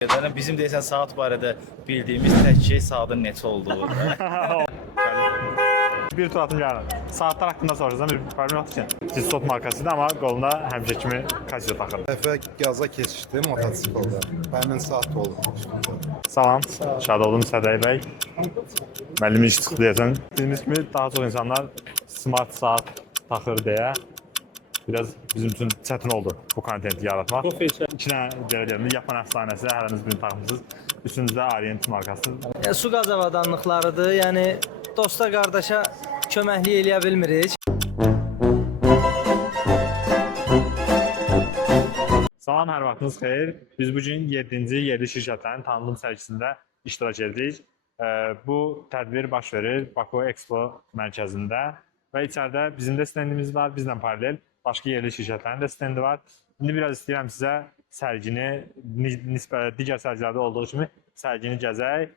Yani bizim deyəsən saat barədə bildiyimiz tək şey saatın neçə olduğu. Bir tur atım yarın. Saatlar hakkında soracağım. Bir problem yok ki. Tissot markasıydı ama koluna həmişə kimi Casio takır. Dəfə gaza keçdim mototsiklda. Həmin saat oldu. Salam. Şad oldum Sədəy bəy. Müəllimi iş çıxdı deyəsən. Dediyimiz kimi daha çox insanlar smart saat takır deyə biraz bizim üçün çətin oldu bu kontenti yaratmaq. İki dənə gələcəyimdə Yapan əfsanəsi hərəmiz birini takmışsınız. Üçüncüdə Orient markası. Su qaz avadanlıqlarıdır. Yəni dosta qardaşa köməklik eləyə bilmirik. Salam, hər vaxtınız xeyir. Biz bugün 7-ci yerli şirkətlərin tanıtım sərgisində iştirak edirik. Bu tədbir baş verir Baku Expo mərkəzində və içəridə bizim də stendimiz var, bizlə paralel başqa yerli şirkətlərin də stendi var. İndi biraz istəyirəm sizə sərgini, nisbətən digər sərgilərdə olduğu kimi sərgini gəzək.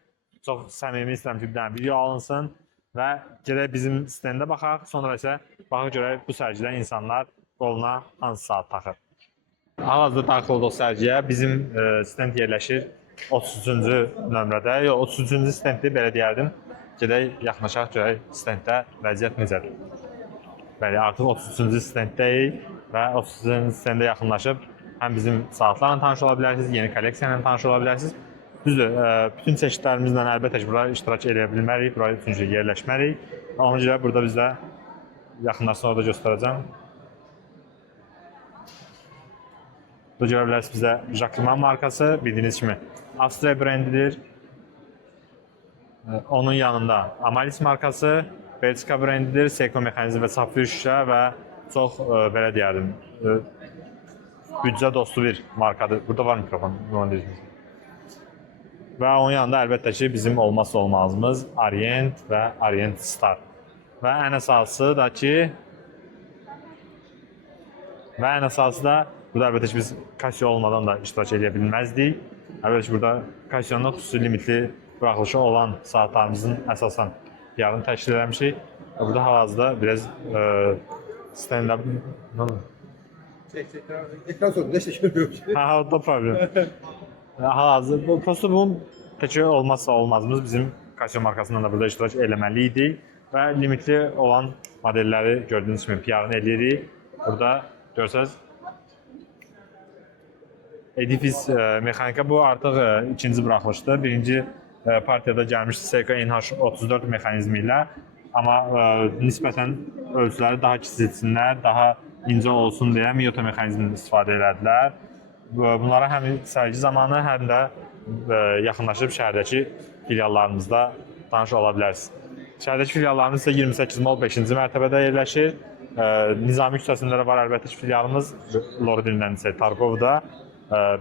Çox səmimi istəyirəm ki, bir dənə video alınsın və gedək bizim stendə baxaq, sonra isə baxaq görək bu sərgidə insanlar qoluna hansı saat taxır. Hal-hazırda daxil olduq sərgiyə. Bizim stend yerləşir 33-cü nömrədə. Yox, 33-cü stenddir, belə deyərdim. Gedək yaxınlaşaq görək stenddə vəziyyət necədir. Bəli, artıq 33-cü stenddəyik və 33-cü stenddə yaxınlaşıb həm bizim saatlarla tanış ola bilərsiniz, yeni kolleksiya ilə tanış ola bilərsiniz. Düzdür, bütün çeşidlərimizlə əlbəttə ki, buraya iştirak edə bilmərik, buraya üçüncü yerləşmərik. Ona görə burada bizdə yaxınlaşsın orada göstərəcəm. Burada görə bilərsiniz bizdə Jacquemin markası, bildiyiniz kimi Avstriya brendidir. Onun yanında Amalis markası, Belçika brendidir, Seiko mexanizm və Safir şüşə və çox, belə deyərdim, büdcə dostu bir markadır. Burada var mikrofon, və onun yanında əlbəttə ki, bizim olmazsa olmazımız Orient və Orient Star. Və ən əsası da burada əlbəttə ki, biz Casio olmadan da iştirak edə bilməzdik. Əlbəttə ki, burada Casio'nun xüsusi limitli buraxılışı olan saatlarımızın əsasən yarını təşkil eləmişik. Burada hal-hazırda biraz stand-up... Ekran sonunda işte görüyoruz. Ha, o da problem. Hal-hazırda, prosto bunun təkcə olmazsa olmazımız bizim Casio markasından da burada iştirak eləməliydik və limitli olan modelləri gördüyünüz kimi PR-ını eləyirik. Burada görsəz Edifis mexanika bu artıq ikinci buraxılışdır. Birinci partiyada gəlmişdi Seiko NH34 mexanizmi ilə. Amma nisbətən ölçüləri daha kiçilsinlər, daha incə olsun deyə Miyota mexanizmini istifadə elədilər. Bunlara həm sərgi zamanı, həm də yaxınlaşıb şəhərdəki filiallarımızda tanış ola bilərsiniz. Şəhərdəki filiallarımız isə 28 mall 5-ci mərtəbədə yerləşir. Nizami küçəsində də var əlbəttə ki filialımız, Loridildən isə Tarkovda.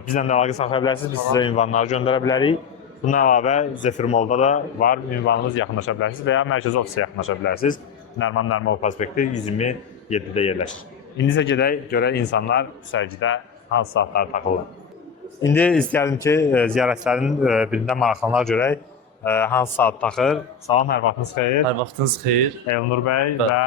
Bizlə də əlaqə saxlaya bilərsiniz, biz sizə ünvanları göndərə bilərik. Bundan əlavə Zefir Mallda da var, ünvanımız yaxınlaşa bilərsiniz və ya mərkəzi ofisə yaxınlaşa bilərsiniz. Nərman Nərmov prospekti 127-də yerləşir. İndi isə gedək, görək insanlar sərgidə hansı saatları taxırlar. İndi istəyərdim ki, ziyarətlərin birində maraqlanlar görək hansı saat taxır. Salam, hər vaxtınız xeyir. Hər vaxtınız xeyir. Elnur bəy və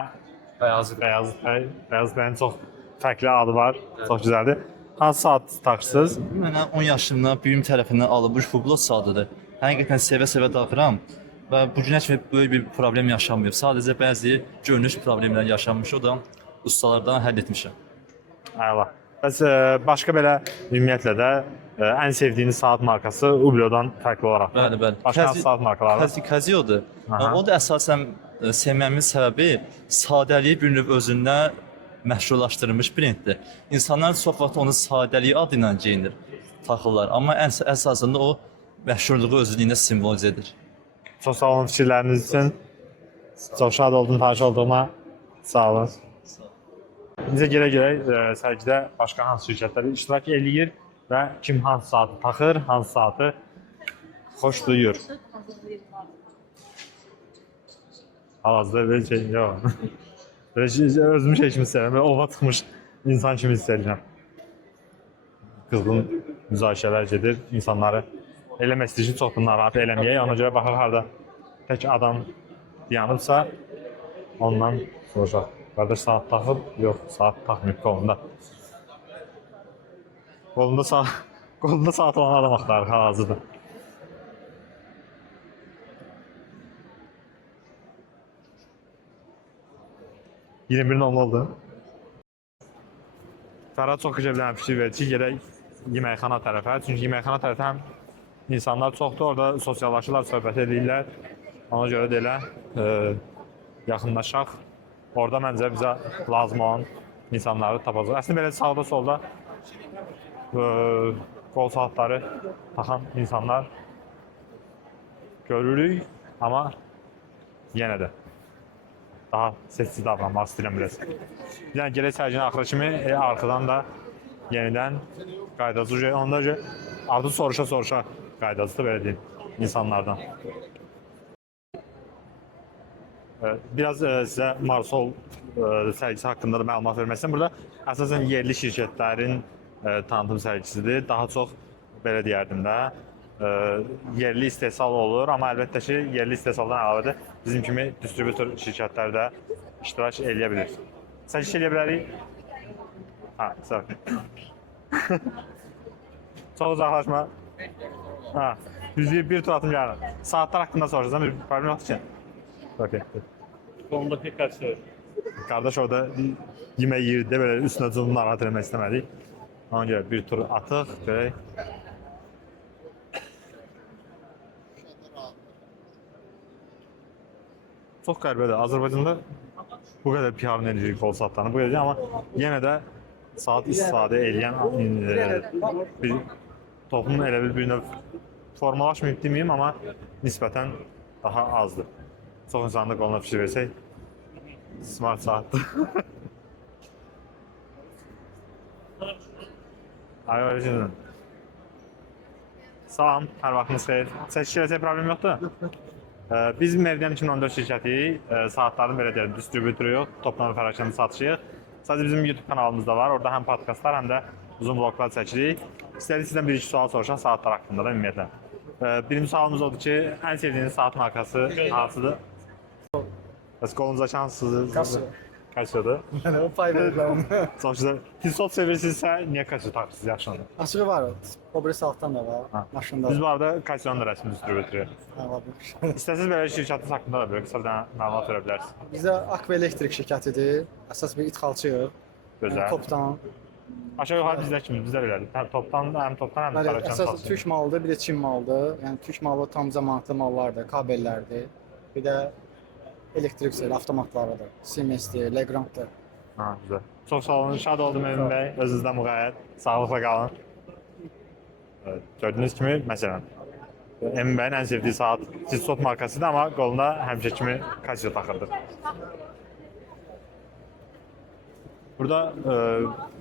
Bəyazıt bəy. Bəyazıt bəyin çox fərqli adı var, çox gözəldir. Hansı saat taxırsınız? Mənə 10 yaşımda büyüm tərəfindən alınmış Hublot saatıdır. Həqiqətən sevə-sevə taxıram və bu günə kimi böyük bir problem yaşanmıyıb. Sadəcə bəzi görünüş problemləri yaşanmış, o da ustalardan həll etmişəm. Əla. Bəs başqa belə ümumiyyətlə də ən sevdiyiniz saat markası Hublotdan fərqli olaraq. Bəli. Başqa saat markaları? Casio'dur. O da əsasən sevməmin səbəbi sadəliyi bir növ özündə məşhurlaşdırılmış brenddir. İnsanlar çox vaxt onu sadəliyi adı ilə geyinir, taxırlar. Amma əsasında o məşhurluğu özlüyündə simvolizə edir. Çox sağ olun fikirləriniz üçün. Çox şad oldum tanış olduğuma. Sağ olun. Bizə görək sərgidə başqa hansı şirkətlər iştirak eləyir və kim hansı saatı taxır, hansı saatı xoş duyur. Hal-hazırda belə şey yox. Özümü şey kimi istəyirəm, ova çıxmış insan kimi istəyirəm. Qızğın müzakirələr gedir, insanları eləmək istəyir ki, çox narahat eləməyək. Ona görə baxaq harada tək adam dayanıbsa, ondan soruşaq. Qardaş saat taxıb, yox, saat taxmayıb qolunda. Qolunda Qolunda saat olan adam axtarır hal-hazırda. Yine bir nol oldu. Fərhad çox gözəl bir fikir verdi ki, gedək yeməkxana tərəfə. Çünki yeməkxana tərəfə həm insanlar çoxdur, orada sosiallaşırlar, söhbət edirlər. Ona görə də elə yaxınlaşaq. Orada məncə bizə lazım olan insanları tapacaq. Əslində belə sağda solda qol saatları taxan insanlar görürük, amma yenə də daha sessiz davranmaq istəyirəm biraz. Yəni gələk sərginin axırı kimi arxadan da yenidən qaydacı onda artıq soruşa qaydacı da belə deyim insanlardan. Biraz sizə Marsol sərgisi haqqında da məlumat vermək istəyirəm. Burada əsasən yerli şirkətlərin tanıtım sərgisidir. Daha çox belə deyərdim də yerli istehsal olur, amma əlbəttə ki, yerli istehsaldan əlavə də bizim kimi distributor şirkətlər də iştirak edə bilir. Sərgiş edə bilərik? Ha, sağ ol. Çox uzaqlaşma. Ha, bir tur atım gəlin. Saatlar haqqında soruşacağım, bir problem yoxdur ki. Okay. Sonunda pek kaçıyor. Qardaş orada yemək yerdə belə üstünə cümlə narahat eləmək istəmədik. Ona görə bir tur atıq, görək. Çox qəribədir. Azərbaycanda bu qədər PR-ın edirik qol saatlarını, bu qədər, amma yenə də saat istifadə edən bir toplumun elə bir növ formalaşmayıb deməyim, amma nisbətən daha azdır. Çox insanın da qoluna fikir versək, smart saatdır. Ayol, salam, hər vaxtınız xeyir. Çəkiş eləsək problem yoxdur? Biz Meridian 2014 şirkətiyik, saatların belə deyək, distributoru yox, toplam və fəraqçanı satışıyıq. Sadəcə bizim YouTube kanalımız da var, orada həm podkastlar, həm də uzun vloglar çəkirik. İstədik sizdən bir-iki sual soruşaq saatlar haqqında da ümumiyyətlə. Birinci sualımız odur ki, ən sevdiyiniz saat markası hansıdır? Bəs qolunuza şanssızdır. Casio-dur. O pay verirəm. Çox gözəl. Tissot sevirsinizsə, niyə Casio tapırsınız yaxşıdır? Açığı var, o biri saatdan da var, maşında Biz da bu arada Casio-nun da rəsmi distributoru. var. İstəsiniz belə şirkətiniz haqqında da bir qısa bir məlumat verə bilərsiniz. Bizdə Akva Elektrik şirkətidir, əsas bir ixalçıyıq. Gözəl. Topdan. Aşağı yuxarı bizdə kimi, bizdə belədir. Həm topdan, həm Bəli, fəraqçanı əsas satışdır. Türk malıdır, bir də Çin malıdır. Yəni Türk malı tam zamanlı mallardır, kabellərdir. Bir də elektrik sel avtomatlarıdır. Siemens'dir, Legrand'dır. Ha, güzel. Çok sağ olun, şad oldum Emin Bey. Özünüzdən müğayət, sağlıqla qalın. Evet, gördüğünüz kimi, məsələn, Emin Bey'in ən sevdiyi saat Tissot markasıdır, amma qoluna həmişə kimi Casio taxırdır. Burada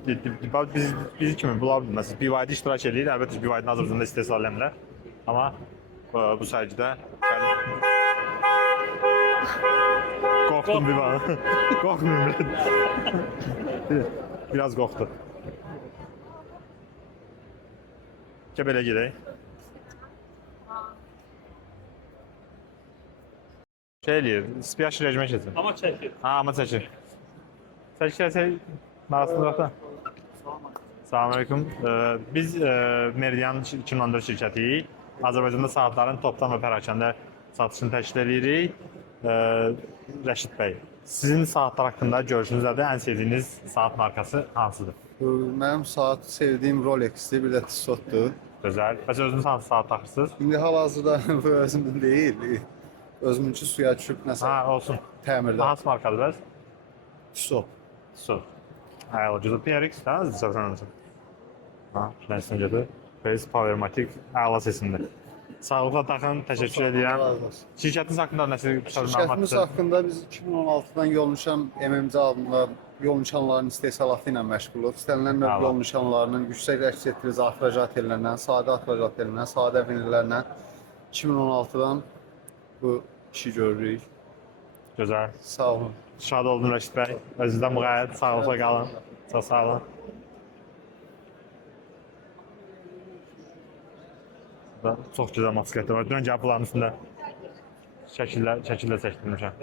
biz kimi bunlar məsələn BYD iştirak edir. Əlbəttə BYD-nin Azərbaycanda istehsal eləmirlər. Amma bu sərgidə qorxdum bir bana. Qorxmuyorum. Biraz qorxdu. Belə gedək. Şey eləyir, spiyaş rejimə keçsin. Ama çekil. Ha, amma çəkir. Çəkirsə, arasında yoxdur. Salamünaleyküm. Biz Meridian 2014 şirkətiyik. Azərbaycanda saatların topdan və pərakəndə satışını təşkil edirik. Rəşid bəy, sizin saatlar haqqında görüşünüz nədir? Ən sevdiyiniz saat markası hansıdır? Mənim saat sevdiyim Rolex-dir, bir də Tissot'dur. Gözəl. Bəs özünüz hansı saat taxırsınız? İndi hal-hazırda bu özümün deyil. Özümünkü suya düşüb nəsə Ha, olsun. təmirdə. Hansı markadır bəs? Tissot. Su. Ayol, cüzü PRX, hə? Zəfərən olsun. Ha, şüləsin gedir. Face Powermatic əla sesində. Sağlıqla taxın, təşəkkür edirəm. Şirkətiniz haqqında nəsə Şirkətimiz haqqında biz 2016-dan yol nişan MMC adında yol nişanlarının istehsalatı ilə məşğuluq. İstənilən növ yol nişanlarının yüksək əks etdirici axracat edilənən, sadə axracat edilənən, sadə vinillərlə 2016-dan bu işi görürük. Gözəl. Sağ olun. Şad oldum Rəşid bəy. Özünüzdən müğayət, sağlıqla qalın. Çox sağ olun. Çox gözəl masketlər var. Dönən qapıların üstündə şəkillər çəkdirmişəm.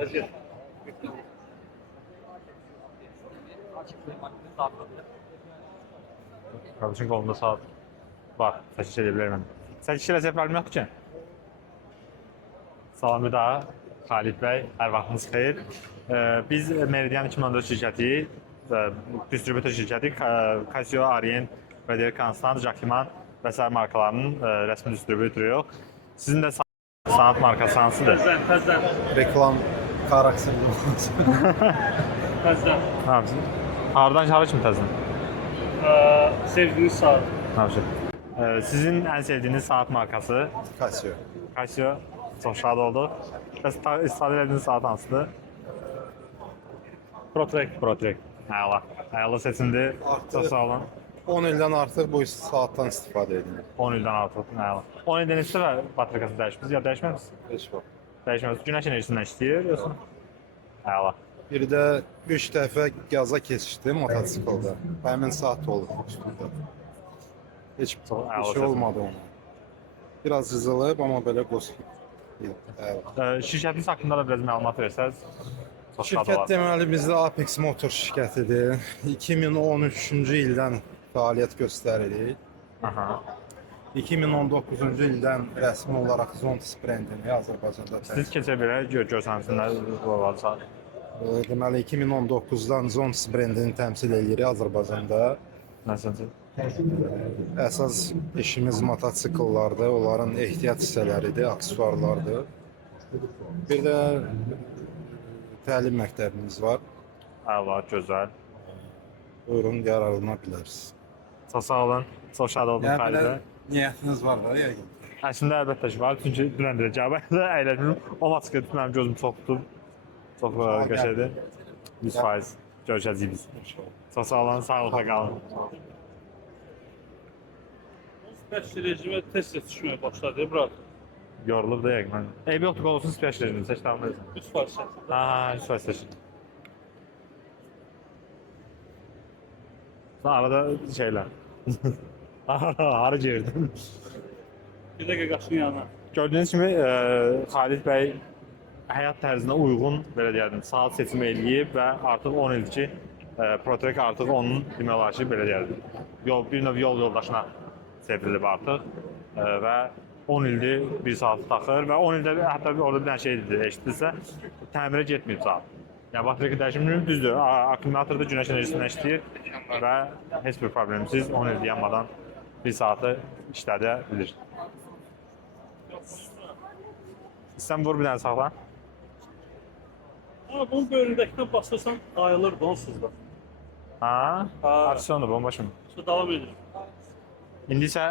Qardaşın qolunda saat. Bax, çəkiş edə bilərəm. Çəkiş eləsə problem yoxdur ki. Salam bir daha. Xalid bəy, hər vaxtınız xeyir. Biz Meridian 2014 şirkəti, distributor şirkəti Casio, Orient, Frederic Constant, Jacquemin və s. markalarının rəsmi distributoruyuq. Sizin də sanat markası hansıdır? Təzdən. Reklam xarakterli olması. Təzdən. Hamısı. Hardan hara kimi təzən? Sevdiyiniz saat. Hamısı. Sizin ən sevdiyiniz saat markası? Casio. Casio. Çox şad olduq. Bəs istifadə edədiyiniz saat hansıdır? Protrek. Protrek. Əla. Əla seçimdir. Çox sağ olun. 10 ildən artıq bu saatdan istifadə edilir. 10 ildən artıq. Əla. 10 ildən neçə dəfə bateryası dəyişmisiniz ya dəyişməmisiniz? Heç vaxt. Dəyişməmisiniz. Günəş enerjisindən işləyir yoxsa? Əla. Bir də 3 dəfə qəza keçdi mototsiklda. Həmin saat oldu üstündə. Heç əla bir şey olmadı ona. Biraz cızılıb, amma belə qoşulub. Şirkətiniz haqqında da biraz məlumat versəz çox şad Şirkət olar. deməli bizdə Apex Motor şirkətidir. 2013-cü ildən fəaliyyət göstəririk. Aha. 2019-cu ildən rəsmi olaraq Zontis brendini Azərbaycanda Siz keçə belə görsənsinlər bu olacaq. deməli 2019-dan Zontis brendini təmsil edirik Azərbaycanda. Məsələn, Əsas işimiz mototsikllardır, onların ehtiyat hissələridir, aksesuarlardır. Bir də təlim məktəbimiz var. əla, gözəl. Buyurun, yararlana bilərsiniz. Çox sağ olun. Çox şad oldum Xalidə. niyyətiniz var da yəqin. Əslində əlbəttə ki var, çünki dünən də cavabda əyləşdim. O maçı mənim gözüm çox tutub. Çox qəşəngdir. 100% görüşəcəyik biz. Çox sağ olun, sağlıqla qalın. Sipəş rejimə tez-tez düşməyə başladı, bırak. Yorulub da yəqin. Eybi yoxdur, olsun sipəş rejimi, seç tamam edin. 3%. Ha, 100% seç. Arada şeylər. Harı girdim. Bir dəqiqə qaçın yanına. Gördüyünüz kimi Xalid bəy həyat tərzinə uyğun belə deyərdim, saat seçimi eləyib və artıq 10 ildir ki, Protrek artıq onun demək olar ki, belə deyərdim, bir növ yol yoldaşına çevrilib artıq və 10 ildir bir saat taxır və 10 ildə hətta orada bir dənə şey dedi, eşitdirsə, təmirə getməyib saat. Yəni baterya dəyişimi düzdür, akkumulyatorda günəş enerjisindən işləyir və heç bir problemsiz 10 il yanmadan bir saatı işlədə bilir. Sən vur bir dənə saxla. Bunun böyründəkindən basırsan, ayılır onsuz da. Ha? Aksiyondur, bombaşım. İşte davam edir. İndi isə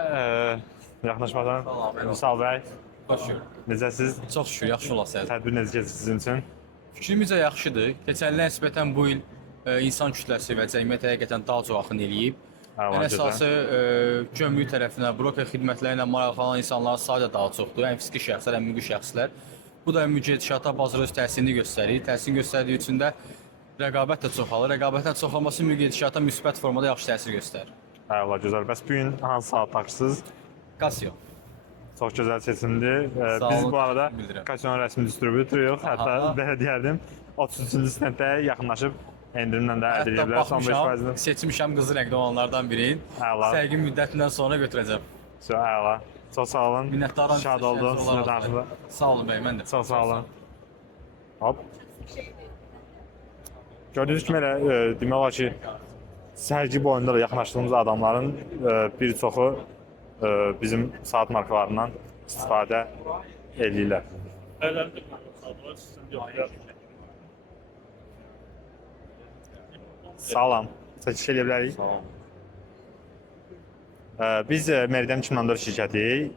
yaxınlaşmadan Vüsal bəy, necəsiz? Çox şükür, yaxşı olasınız. Tədbir necə keçir sizin üçün? Fikrimizcə yaxşıdır. Keçən ilə nisbətən bu il insan kütləsi və cəmiyyət həqiqətən daha çox axın eləyib. Ən əsası gömrük tərəfinə, broker xidmətləri ilə maraqlanan insanların sayı da daha çoxdur. Həm fiziki şəxslər, həm mülki şəxslər. Bu da mügədişata bazara öz təsirini göstərir. Təsirini göstərdiyi üçün də rəqabət də çoxalır. Rəqabətin çoxalması mügədişata müsbət formada yaxşı təsir göstərir. Əla, gözəl. Bəs bu gün hansı saat taxırsınız? Casio. Çox gözəl seçimdir. Biz bu arada Casio'nun rəsmi distributoruyuq. Hətta belə deyərdim, 33-cü stenddə yaxınlaşıb endirimlə də əldə edə bilər. Son 5%-ni. Seçmişəm qızıl rəngli olanlardan birini. Əla. Sərgi müddətindən sonra götürəcəm. Əla. Çox sağ olun. Minnətdaram. Şad oldum sizinlə danışımda. Sağ olun bəy, mən də. Çox sağ olun. Hop. Gördüyünüz kimi elə demək olar ki, sərgi boyunda da yaxınlaşdığımız adamların bir çoxu bizim saat markalarından istifadə edirlər. Əllərində qalmalar, sizin yoxlar. Salam. Çəkiş edə bilərik. Biz Meridian 2014 şirkətiyik.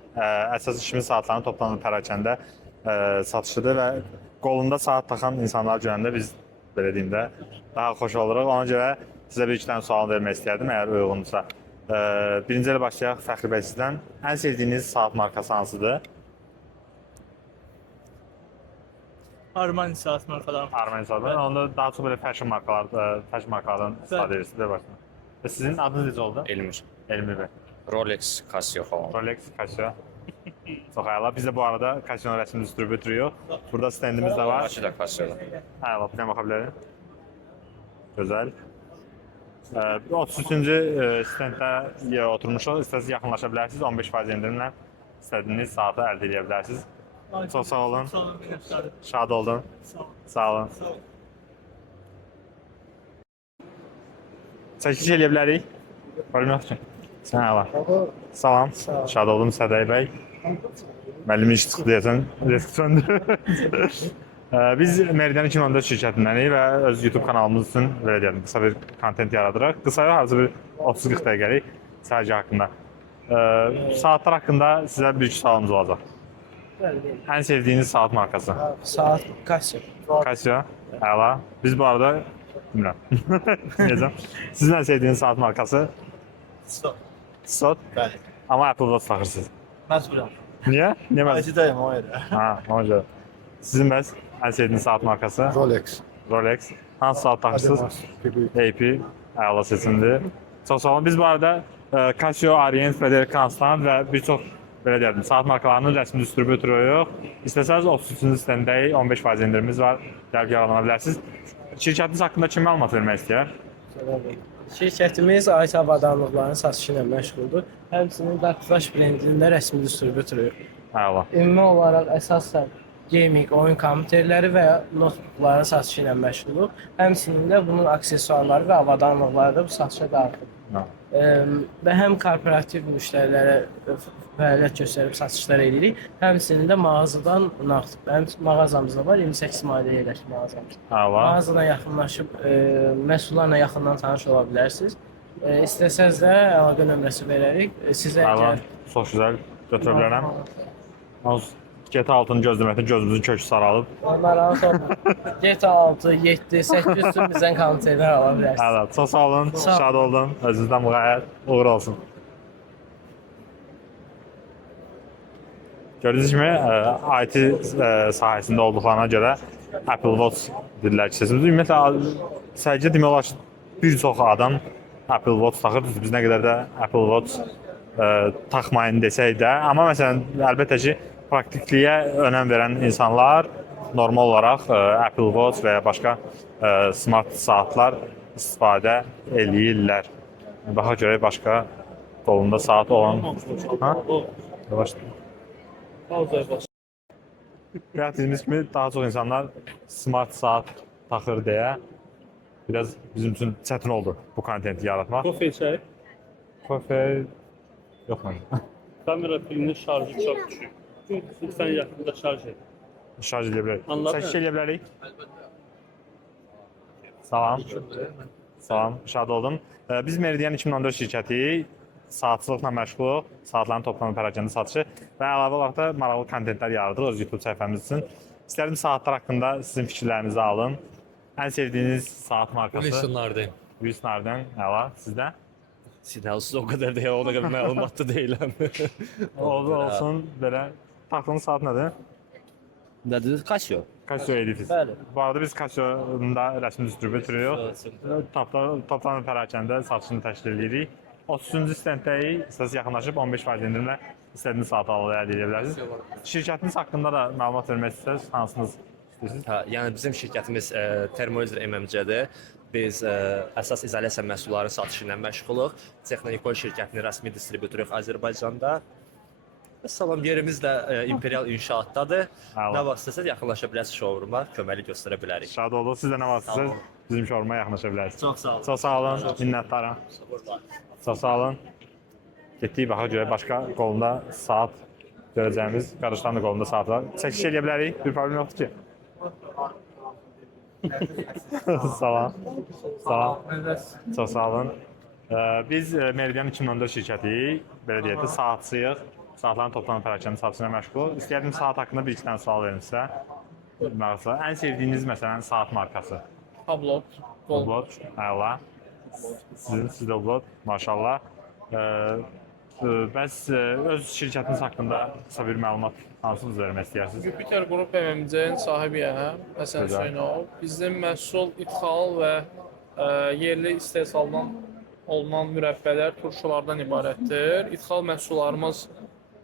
Əsas işimiz saatların toplanılan pərakəndə satışıdır və qolunda saat taxan insanları görəndə biz belə deyim də daha xoş oluruq. Ona görə sizə bir iki dənə sual vermək istəyərdim, əgər uyğundursa. Birinci ilə başlayaq Fəxri bəy sizdən. Ən sevdiyiniz saat markası hansıdır? Armani saat markadan. Armani saatı. Onda daha çox belə fashion markalardan istifadə edirsiniz. Və sizin adınız necə oldu? Elmir. Elmir bəy. Rolex, Casio falan. Rolex, Casio. Çox əla. Biz də bu arada Casio'nun rəsmi distributoruyuq. Burada stendimiz də var. Bakı da Casio'da. Əla, bir dənə baxa bilərim. Gözəl. 33-cü stenddə oturmuşuq. İstəsəz yaxınlaşa bilərsiniz. 15% endirimlə istədiyiniz saatı əldə edə bilərsiniz. Çox sağ olun. Şad oldum. Sağ olun. Çəkiş eləyə bilərik? Bölüm yox ki. Sən əla. Salam. Şad oldum Sədəy bəy. Müəllim iş çıxdı deyəsən. Risk söndü. Biz Meridian 2014 şirkətindənik və öz YouTube kanalımız üçün belə deyəlim, qısa bir kontent yaradırıq. Qısa harca bir 30-40 dəqiqəlik sərgi haqqında. Saatlar haqqında sizə bir-iki sualımız olacaq. Ən sevdiyiniz saat markası? Saat Casio. Casio. Əla. Biz bu arada bilmirəm. Necəm? Sizin ən sevdiyiniz saat markası? Sot. Bəli. Amma Apple Watch taxırsınız. Məcburam. Niyə? Niyə məcbur? Acıdayım o yerə. Ha, ona görə. Sizin bəs ən sevdiyiniz saat markası? Rolex. Rolex. Hansı saat taxırsınız? AP. Əla seçimdir. Çox sağ olun. Biz bu arada Casio, Orient, Frederic Constant və bir çox belə deyəlim, saat markalarının rəsmi distribütoru. İstəsəniz 33-cü stendəyik, 15% endirimimiz var. Gəlib yararlana bilərsiniz. Şirkətiniz haqqında kim məlumat vermək istəyər? Şirkətimiz IT avadanlıqlarının satışı ilə məşğuldur. Həmçinin Darkflash brendinin də rəsmi distribütoru. Əla. Ümumi olaraq əsasən gaming, oyun kompüterləri və ya notebookların satışı ilə məşğuluq. Həmçinin də bunun aksesuarları və avadanlıqları da bu satışa daxildir. Və həm korporativ müştərilərə fəaliyyət göstərib satışlar edirik, həmçinin də mağazadan nağd. Mənim mağazamızda var, 28 mayda yerləşir mağazamız. Mağazadan yaxınlaşıb məhsullarla yaxından tanış ola bilərsiniz. İstəsəz də əlaqə nömrəsi verərik. Sizə əgər çox gözəl götürə bilərəm. GTA 6-nı gözləməkdə gözümüzün kökü saralıb. Narahat olmayın. GTA 6, 7, 8 üçün bizdən konteyner ala bilərsiniz. Əla, çox sağ olun. Şad oldum. Özünüzdən müğayət uğur olsun. Gördüyünüz kimi IT sahəsində olduqlarına görə Apple Watch dedilər ki, səsimiz. Ümumiyyətlə, sərgidə demək olar ki, bir çox adam Apple Watch taxır. Biz nə qədər də Apple Watch taxmayın desək də. Amma məsələn, əlbəttə ki, praktikliyə önəm verən insanlar normal olaraq Apple Watch və ya başqa smart saatlar istifadə eləyirlər. Baxa görə başqa qolunda saat olan... Ha? Yavaş. Dediyimiz kimi daha çox insanlar smart saat taxır deyə biraz bizim üçün çətin oldu bu kontenti yaratmaq. Kofe çay. Kofe... Yox məncə. Kamera pilinin şarjı çox düşük. Lütfen yakında şarj et. Şarj edə bilərik. Anladın? Çəkiş edə bilərik. Salam. Salam, şad oldum. Biz Meridian 2014 şirkəti saatçılıqla məşğuluq, saatların toplanma pərakəndə satışı və əlavə olaraq da maraqlı kontentlər yaradırıq öz YouTube səhifəmiz üçün. İstərdim saatlar haqqında sizin fikirlərinizi alın. Ən sevdiyiniz saat markası? Wilsonlardan. Wilsonlardan, əla. Sizdə? Sinəlsiz o qədər də o qədər məlumatlı deyiləm. Olsun, belə. Taxtığınız saat nədir? Nədir? Casio. Casio Edifice. Bəli. Bu arada biz Casio-nun da rəsmi distribütoruq. Toplanma pərakəndə satışını təşkil edirik. 33-cü stenddəyik. İstəsəz yaxınlaşıb 15% endirimlə istədiyiniz saatı əldə edə bilərsiniz. Şirkətiniz haqqında da məlumat vermək istəsəz, hansınız istəyirsiniz? Hə, yəni bizim şirkətimiz Thermoizer MMC-dir. Biz əsas izolyasiya məhsullarının satışı ilə məşğuluq. Texnonikol şirkətinin rəsmi distribütoruq Azərbaycanda. Salam, yerimiz də İmperial İnşaatdadır. Nə vaxt istəsəz yaxınlaşa bilərsiniz showrooma, köməklik göstərə bilərik. Şad olduq. Siz də nə vaxt istəsəz bizim showrooma yaxınlaşa bilərsiniz. Çox sağ olun. Çox sağ olun. Minnətdaram. Çox sağ olun. Getdik baxa görə başqa qolunda saat görəcəyimiz, qardaşların da qolunda saat var. Çəkiş edə bilərik. Bir problem yoxdur ki. Salam. Salam. Çox sağ olun. Biz Meridian 2014 şirkətiyik. Belə deyək də saatçıyıq. Saatların toplanma pərakəndə satışına məşğuluq. İstəyərdim saat haqqında bir-iki dənə sual verim sizə. Ən sevdiyiniz məsələn saat markası? Hublot. Hublot, əla. Sizdə Hublot, maşallah. Bəs öz şirkətiniz haqqında qısa bir məlumat hansınız vermək istəyirsiniz? Jupiter Qrup MMC-nin sahibiyəm, Həsən Hüseynov. Bizim məhsul ixal və yerli istehsaldan olunan mürəbbələr, turşulardan ibarətdir. İxal məhsullarımız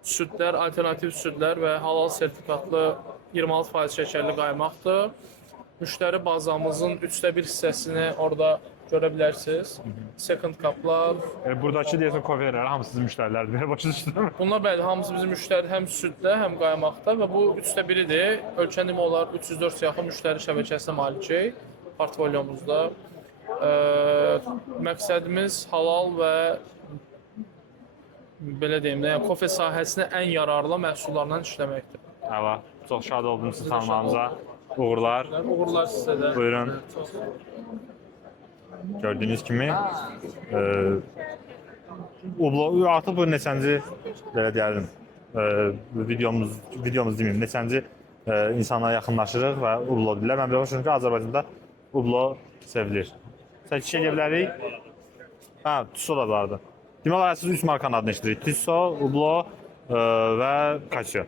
südlər, alternativ südlər və halal sertifikatlı 26% şəkərli qaymaqdır. Müştəri bazamızın 1/3 hissəsini orada görə bilərsiniz. Second cuplar. Buradakı deyəsən konveyerlər hamısı sizin müştərilərdir. Belə başa düşdüm. Bunlar bəli, hamısı bizim müştəri həm süddə, həm qaymaqda və bu 1/3-dir. Ölkə demək olar 304 yaxın müştəri şəbəkəsinə malikik portfolyomuzda. Məqsədimiz halal və belə deyim də, yəni kofe sahəsinə ən yararlı məhsullarla işləməkdir. Əla, çox şad oldum sizi tanımağımıza. Uğurlar. Uğurlar sizə də. Buyurun. Gördüyünüz kimi artıq bu neçənci belə deyəlim videomuz deməyim, neçənci insanlara yaxınlaşırıq və Ublo deyirlər. Mən belə düşünürəm ki, Azərbaycanda Ublo sevilir. Çəkiş edə bilərik. Tisso da vardı. Demək olar, siz 3 markanın adını eşidirik. Tisso, Ublo və Casio.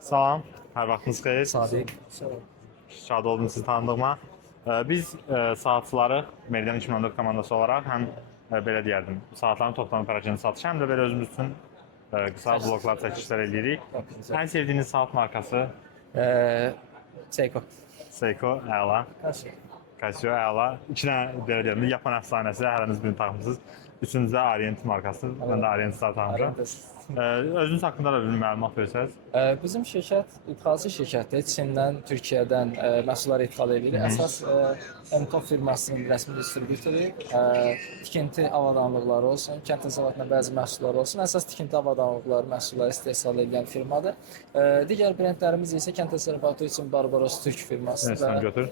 Salam, hər vaxtınız xeyir. Sadiq. Şad oldum sizi tanıdığıma. Biz saatçıları Meridian 2014 komandası olaraq həm belə deyərdim, saatların toplam operasiyonu satışı, həm də belə özümüz üçün qısa bloklar çəkilişlər edirik. Ən sevdiyiniz saat markası? Seiko. Seiko, əla. Casio, əla. İki dənə belə deyərdim, Yapan əfsanəsi, hərəniz birini taxmışsınız. Üçüncü də Orient markası. Mən də Orient saat tanımışam. Özünüz haqqında da bir məlumat versəniz. Bizim şirkət ixalçı şirkətdir. Çindən, Türkiyədən məhsullar ixal edirik. Əsas MKOF firmasının rəsmi distribütoru. Tikinti avadanlıqları olsun, kənd təsərrüfatına bəzi məhsullar olsun. Əsas tikinti avadanlıqları məhsulları istehsal edən firmadır. Digər brendlərimiz isə kənd təsərrüfatı üçün Barbaros Türk firması və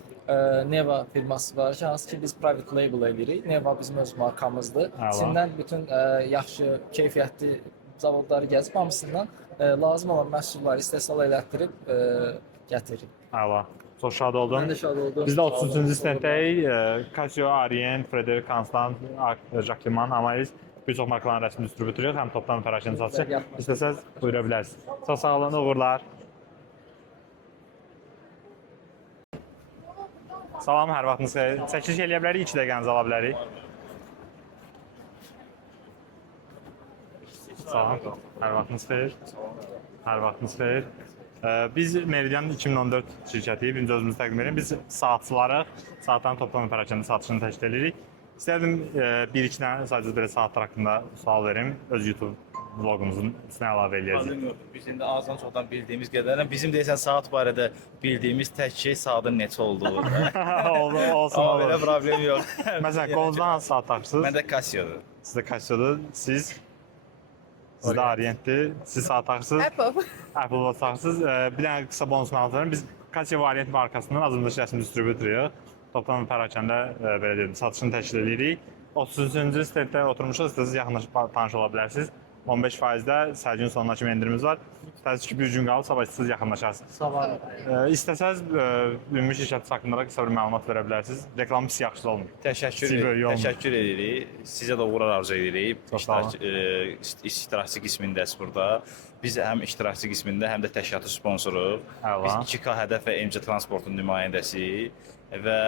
Neva firması var ki, hansı ki biz private label edirik. Neva bizim öz markamızdır. Çindən bütün yaxşı, keyfiyyətli zavodları gəzib hamısından lazım olan məhsulları istehsal elətdirib gətiririk. Əla. Çox şad oldum. Mən də şad oldum. Biz də 33-cü stendəyik. Casio, Orient, Frederic Constant, Jacquemin, Amaris bir çox markaların rəsmi distribütoru, həm toplam operasyon satışı. İstəsəz buyura bilərsiniz. Çox sağ olun, uğurlar. Salam, hər vaxtınız xeyir. Çəkiliş eləyə bilərik, 2 dəqiqənizi ala bilərik. Salam, hər vaxtınız xeyir. Hər vaxtınız xeyir. Biz Meridian 2014 şirkətiyik, birinci özümüzü təqdim edirəm. Biz saatçıları, saatların toplam operasiyonu satışını təşkil edirik. İstərdim bir-iki dənə sadəcə belə saatlar haqqında sual verim. Öz YouTube vlogumuzun içinə əlavə eləyəcəyik. Problem yoxdur. Biz indi azdan çoxdan bildiyimiz qədərlə bizim deyəsən saat barədə bildiyimiz tək şey saatın neçə olduğu. Olsun, Amma belə problem yox. Məsələn, qolunuzda hansı saat taxırsınız? Məndə Casio-dur. Sizdə Casio-dur. Sizdə Orient-dir. Siz saat taxırsınız? Apple Watch taxırsınız. Bir dənə qısa bonus məlumat verim. Biz Casio və Orient markasının Azərbaycan rəsmi distribütoruyuq. Toplam pərakəndə belə deyim, satışını təşkil edirik. 33-cü stenddə oturmuşuq, istəsəz yaxınlaşıb tanış ola bilərsiniz. 15%-də sərginin sonuna kimi endirimiz var. Təzə ki, bir gün qalıb, sabah siz yaxınlaşarsınız. Sabah. İstəsəz ümumi şirkət haqqında qısa bir məlumat verə bilərsiniz. Reklamı pis yaxşı olmur. Təşəkkür edirik. Sizə də uğurlar arzu edirik. İştirakçı qismindəsiz burada. Biz həm iştirakçı qismində, həm də təşkilatı sponsoruq. Biz 2K Hədəf və MC Transportun nümayəndəsiyik və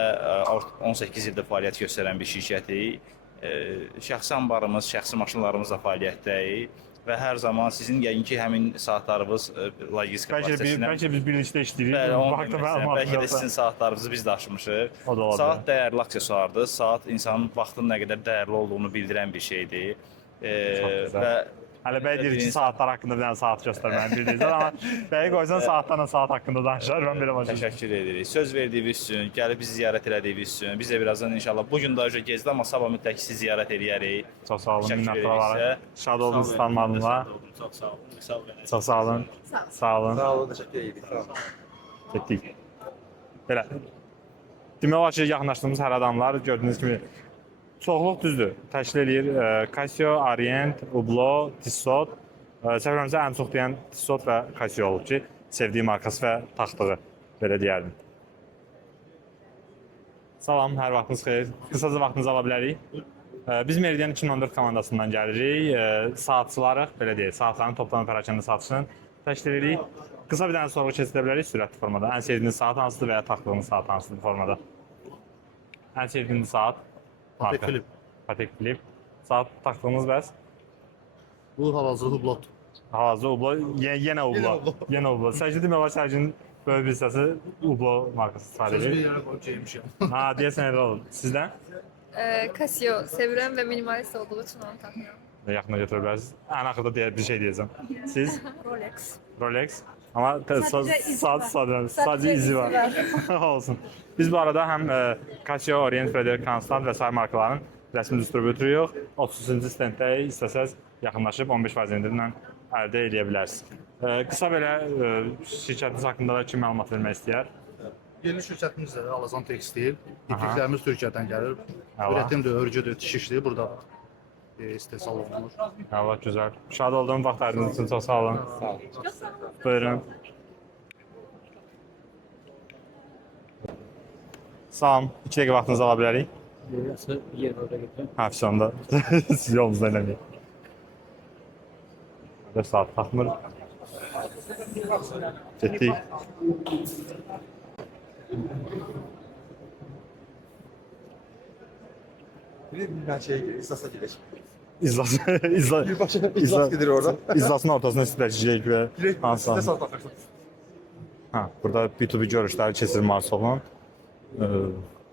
18 ildə fəaliyyət göstərən bir şirkətik. Şəxsi anbarımız, şəxsi maşınlarımızla fəaliyyətdəyik və hər zaman sizin yəqin ki, həmin saatlarınız logistika prosesindən... Bəlkə biz birlikdə işləyirik. Bəlkə də sizin saatlarınızı biz daşımışıq. Saat dəyərli aksesuardır. Saat insanın vaxtının nə qədər dəyərli olduğunu bildirən bir şeydir. Və hələ bəy deyir ki, saatlar haqqında bir dənə saat göstərməni bildirirsən, amma bəyi qoysan saatlarla saat haqqında danışar, mən belə başlayım. Təşəkkür edirik. Söz verdiyiniz üçün, gəlib bizi ziyarət elədiyiniz üçün, biz də birazdan inşallah bugün də gezdi, amma sabah mütləq sizi ziyarət eləyərik. Çox sağ olun, minnətlər olaraq. Şad oldunuz tanımadığınıza. Çox sağ olun. Çox sağ olun. Sağ olun. Sağ olun, təşəkkür edirik. Getdik. Belə. Demək olar ki, yaxınlaşdığımız hər adamlar gördüyünüz kimi çoxluq düzdür. Təşkil edir Casio, Orient, Ublo, Tissot. Səfərimizə ən çox deyən Tissot və Casio olub ki, sevdiyi markası və taxtığı, belə deyərdim. Salam, hər vaxtınız xeyir. Qısaca vaxtınızı ala bilərik. Biz Meridian 2014 komandasından gəlirik. Saatçılarıq, belə deyək, saatların toplam operasiyonunda satışını təşkil edirik. Qısa bir dənə sorğu keçidə bilərik sürətli formada. Ən sevdiyiniz saat hansıdır və ya taxtığınız saat hansıdır formada? Ən sevdiyiniz saat? Patek Philippe. Patek Philippe. Saat taxtığınız bəs? Bu hal-hazırda Hublot. Hal-hazırda Hublot. Yenə Hublot. Yenə Hublot. Sərgi demək olar sərginin böyük bir hissəsi Hublot markası istifadə edir. Sözü bir yerə qoyub geymişəm. Deyəsən elə oldu. Sizdən? Casio sevirəm və minimalist olduğu üçün onu taxıram. Yaxına götürə bilərsiniz. Ən axırda bir şey deyəcəm. Siz? Rolex. Rolex. Amma sadəcə izi var. Olsun. Biz bu arada həm Casio, Orient, Frederic Constant və sair markaların rəsmi distribütörüyük. 30-cu stenddə istəsəz yaxınlaşıb 15% endirimlə əldə edə bilərsiniz. Qısa belə şirkətiniz haqqında da kim məlumat vermək istəyər? Yeni şirkətimizdir, Alazan Tekstil. İpliklərimiz Türkiyədən gəlir. Üretimdir, örgüdür, tikişdir. Burada istehsal olunur. Allah güzel. Şad oldum. Vaxt ayırdığınız için çok sağ olun. Sağ olun. Buyurun. Sağ olun. 2 dəqiqə vaxtınızı ala bilərik. Hafif sonunda. Siz yolunuzda eləməyin. Burada saat taxmır. Getdik. Ben İzlas'a gidelim. İzlas gelir orada. İzlasın ortasına istəyəcəyik və hansı Siz de saat bakarsınız. Ha, burada B2B görüşləri keçirilməsi olan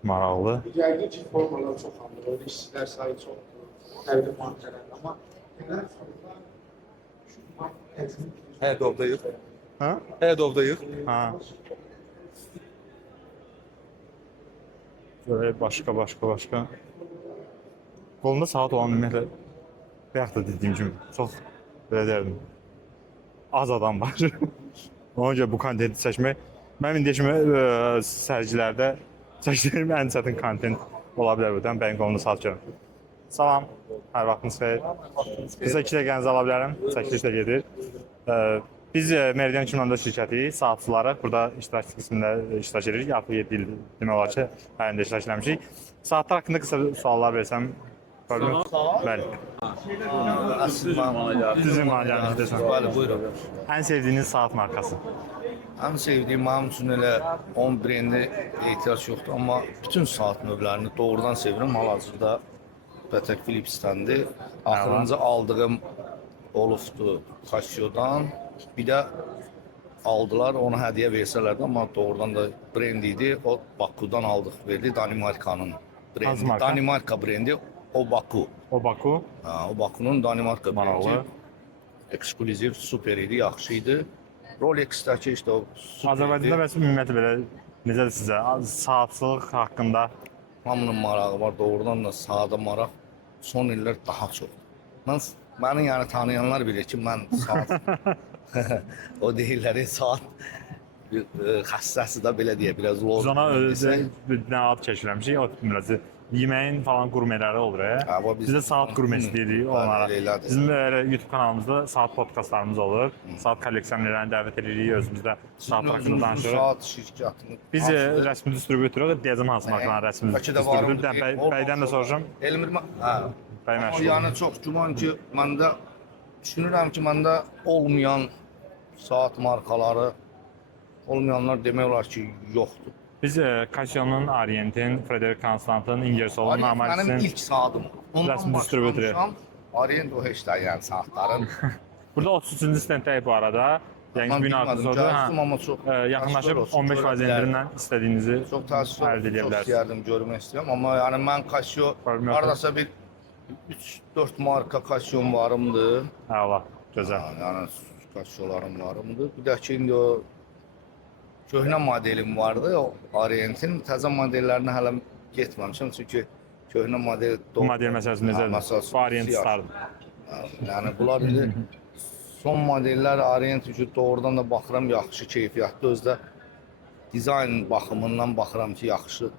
maraqlı. Gəldiyi ki, formalar çox alınır, işçilər sayı çoxdur, təbii markalar, amma genel Hədovdayıq. Ha? Hədovdayıq. Ha. Böyle başka. Qolunda saat olan ümumiyyətlə bayaq da dediyim kimi çox belə deyərdim. Az adam var. Ona görə bu kontenti seçmək mənim indiyə kimi sərgilərdə çəkdiyim ən çətin kontent ola bilər buradan. Bəyin qolunda saat görün. Salam, hər vaxtınız xeyir. Qısa 2 dəqiqənizi ala bilərəm. Çəkiliş də gedir. Biz Meridian 2014 şirkəti saatçıları burada iştirak qismində iştirak edirik. Artıq 7 il demək olar ki, həyində iştirak eləmişik. Saatlar haqqında qısa suallar versəm. Bəli. Düzün bana gəlmiş desən. Bəli, buyurun. Ən sevdiyiniz saat markası? Ən sevdiyim mənim üçün elə onun brendi ehtiyac yoxdur, amma bütün saat növlərini doğrudan sevirəm. Hal-hazırda Patek Philips'təndir. Axırıncı aldığım olubdu Casio'dan. Bir də aldılar, onu hədiyyə versələr də, amma doğrudan da brend idi. O Baku'dan aldıq, verdi. Danimarkanın brendi. Danimarka brendi Obaku. Obaku? Ha, Obaku'nun Danimarka brendi. Ekskluziv, super idi, yaxşı idi. Rolex-dəki işte o super idi. Azərbaycanda bəs ümumiyyətlə belə necədir sizə? Saatçılıq haqqında? Hamının marağı var, doğrudan da saata maraq son illər daha çox. Məni yəni tanıyanlar bilir ki, mən saat o deyirlər, saat xəstəsi də belə deyə, biraz loz. Biz ona nə ad keçirəmişik, o biraz yeməyin falan qurmeləri olur. Biz də saat qurmesi deyirik onlara. Bizim YouTube kanalımızda saat podkastlarımız olur. Saat kolleksiyonerlərini dəvət edirik, özümüzdə saat haqqında danışırıq. Saat şirkətini. Biz rəsmi distribütörük, deyəcəm hansı markanın rəsmi distribütörü. Bəydən də soruşum. Elmir, hə. Bəy məşğul. Yəni çox güman ki, məndə düşünürəm ki, məndə olmayan saat markaları olmayanlar demək olar ki, yoxdur. Biz Casio'nun, Orient'in, Frederic Constant'ın, Ingersoll'un, Amalis'in Mənim ilk saatim. rəsmi distribütörü. Orient o heç də yəni saatların. Burada 33-cü stenddəyik bu arada. Yəni gün artıq oldu. Yaxınlaşıb 15% endirimlə istədiyinizi əldə edə bilərsiniz. Çox istəyərdim, görmək istəyirəm. Amma yəni mən Casio haradasa bir 3-4 marka Casio varımdır. Allah, gözəl. Yəni Casio'larım varımdır. Bir də ki, indi o köhnə modelim vardı, o Orient'in təzə modellərinə hələ getməmişəm, çünki köhnə model... Bu model məsələsi necədir? Bu Orient stardır. Yəni, bunlar indi son modellər Orient üçün doğrudan da baxıram, yaxşı keyfiyyətli, özdə dizayn baxımından baxıram ki, yaxşı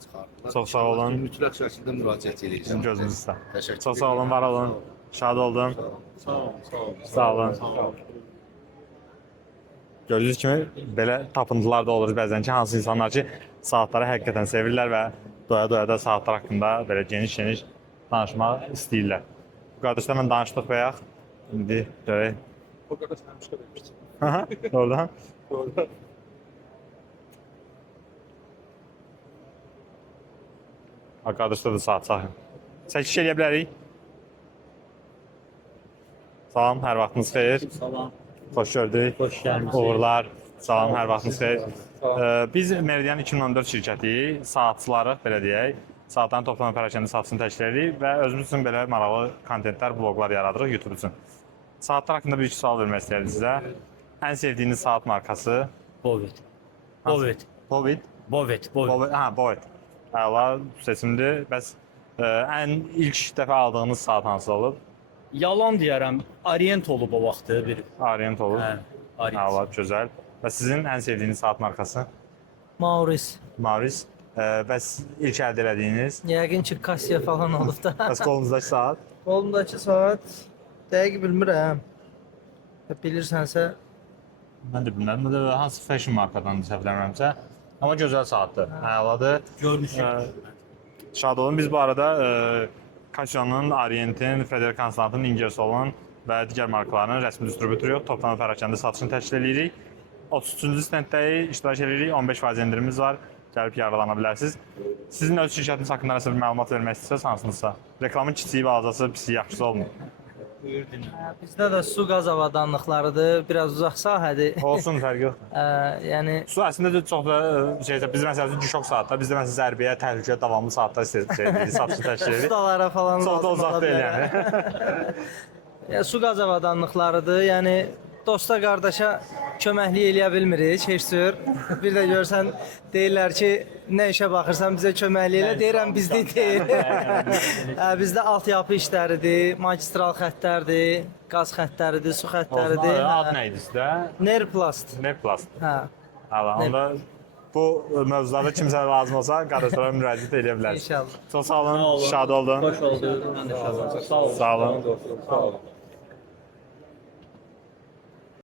çıxardılar. Çox sağ olun. Mütləq şəkildə müraciət edəcəm. Gözünüz üstə. Təşəkkür Çox sağ olun, var olun. Şad oldum. Sağ olun. Gördüyünüz kimi belə tapıntılar da olur bəzən ki, hansı insanlar ki, saatları həqiqətən sevirlər və doya-doya da saatlar haqqında belə geniş-geniş danışmaq istəyirlər. Bu qardaşlarla danışdıq bayaq. İndi görək. O qardaş mənim demişdi. Oradan? Doğru. Qardaşda da saat saxlayın. Çəkiş edə bilərik. Salam, hər vaxtınız xeyir. Salam. Xoş gördük. Xoş gəlmişsiniz. Uğurlar. Salam, hər vaxtınız xeyir. Biz Meridian 2014 şirkəti saatçılarıq, belə deyək. saatların toplam pərakəndə satışını təşkil edirik və özümüz üçün belə maraqlı kontentlər, bloqlar yaradırıq YouTube üçün. Saatlar haqqında bir iki sual vermək istəyirdim sizə. Ən sevdiyiniz saat markası? Bovet. Bovet. Bovet? Bovet. Bovet. Əla seçimdir. Bəs ən ilk dəfə aldığınız saat hansı olub? Yalan deyərəm, Orient olub o vaxtı bir. Orient olub. Hə, Orient. Əla, gözəl. Və sizin ən sevdiyiniz saat markası? Maurice. Maurice. Bəs ilk əldə elədiyiniz? Yəqin ki, Casio falan olub da. Bəs qolunuzdakı saat? Qolumdakı saat dəqiq bilmirəm. Bilirsənsə, Mən də bilmirəm. Mən də hansı fashion markadan səhv eləmirəmsə. Amma gözəl saatdır. Əladır. Görmüşəm. Şad olun. Biz bu arada Casio'nun, Orient'in, Frederic Constant'ın, Ingersoll'un və digər markalarının rəsmi distribütoru toplama pərakəndə satışını təşkil edirik. 33-cü stenddəyik, iştirak edirik. 15% endirimimiz var. Gəlib yararlana bilərsiniz. Sizin öz şirkətiniz haqqında nəsə bir məlumat vermək istəsəz hansınızsa. Reklamın kiçiyi və azası, pisi yaxşısı olmur. bizdə də su qaz avadanlıqlarıdır, biraz uzaq sahədir. Olsun, fərqi yox. Yəni Su əslində də çox da biz məsələn Güşok saatda, bizdə məsələn zərbəyə, təhlükə davamlı saatlar satışını təşkil edirik. ustalara falan Çox da lazım uzaq ola deyil bilər. yəni. Ya, su qaz avadanlıqlarıdır. Yəni dosta qardaşa köməklik eləyə bilmirik heç cür. Bir də görsən deyirlər ki, nə işə baxırsan bizə köməklik elə. Deyirəm bizdə deyil. Bizdə altyapı işləridir, magistral xəttlərdir, qaz xəttləridir, su xəttləridir. Ad nə idi sizdə? Nerplast. Nerplast. Hə. Hala, onda bu mövzularda kimsə lazım olsa qardaşlara müraciət edə bilərsiniz. İnşallah. Çox sağ olun, şad oldum. Xoş oldu. Mən də şad oldum. Sağ olun. Sağ olun. Sağ olun.